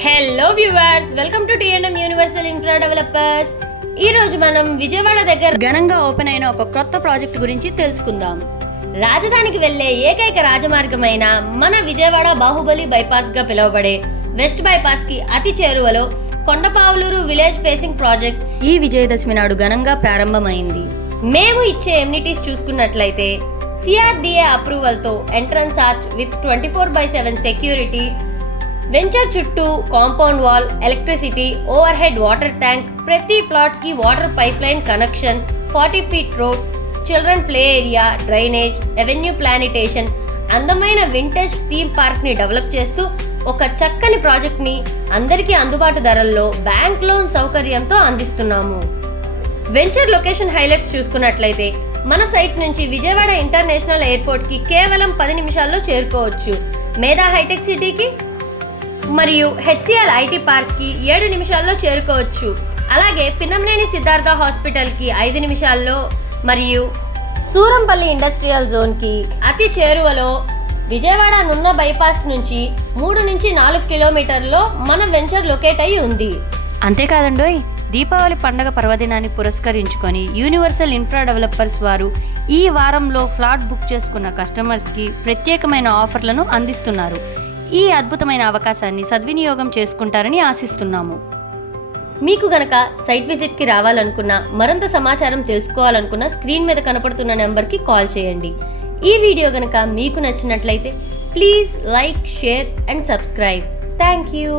Hello viewers, welcome to TMM universal infra developers. ఈ రోజు మనం విజయవాడ దగ్గర ఘనంగా ఓపెన్ అయిన ఒక కొత్త ప్రాజెక్ట్ గురించి తెలుసుకుందాం. రాజధానికి వెళ్లే ఏకైక రాజమార్గమైన మన విజయవాడ బాహుబలి బైపాస్ గా పిలువబడే వెస్ట్ బైపాస్ కి అతి చేరువలో కొండపావులూరు విలేజ్ ఫేసింగ్ ప్రాజెక్ట్ ఈ విజయదశమి నాడు ఘనంగా ప్రారంభమైంది. మేము ఇచ్చే ఎమ్యూనిటీస్ చూసుకున్నట్లయితే సిఆర్డిఏ అప్రూవల్ తో entrance arch with 24/7 security, venture చుట్టూ compound wall, electricity, overhead water tank, ప్రతి ప్లాట్ కి water pipeline connection, 40 feet roads, children play area, drainage, revenue plantation, అందమైన వింటేజ్ థీమ్ పార్క్ ని develop చేస్తూ ఒక చక్కని project ని అందరికీ అందుబాటు ధరల్లో బ్యాంక్ లోన్ సౌకర్యంతో అందిస్తున్నాము. వెంచర్ లొకేషన్ హైలైట్స్ చూసుకున్నట్లయితే మన సైట్ నుంచి విజయవాడ ఇంటర్నేషనల్ ఎయిర్పోర్ట్ కి కేవలం 10 నిమిషాల్లో చేరుకోవచ్చు. మేధా హైటెక్ సిటీకి మరియు హెచ్సిఎల్ ఐటీ పార్క్ కి 7 నిమిషాల్లో చేరుకోవచ్చు. అలాగే పిన్నంనేని సిద్ధార్థ హాస్పిటల్ కి 5 నిమిషాల్లో మరియు సూరంపల్లి ఇండస్ట్రియల్ జోన్ కి అతి చేరువలో విజయవాడ నున్న బైపాస్ నుంచి 3 నుంచి 4 కిలోమీటర్లో మన వెంచర్ లొకేట్ అయి ఉంది. అంతేకాదండోయ్, దీపావళి పండగ పర్వదినాన్ని పురస్కరించుకొని యూనివర్సల్ ఇన్ఫ్రా డెవలపర్స్ వారు ఈ వారంలో ఫ్లాట్ బుక్ చేసుకున్న కస్టమర్స్కి ప్రత్యేకమైన ఆఫర్లను అందిస్తున్నారు. ఈ అద్భుతమైన అవకాశాన్ని సద్వినియోగం చేసుకుంటారని ఆశిస్తున్నాము. మీకు గనక సైట్ విజిట్కి రావాలనుకున్నా, మరింత సమాచారం తెలుసుకోవాలనుకున్నా స్క్రీన్ మీద కనపడుతున్న నెంబర్కి కాల్ చేయండి. ఈ వీడియో గనక మీకు నచ్చినట్లయితే please like, share and subscribe. Thank you.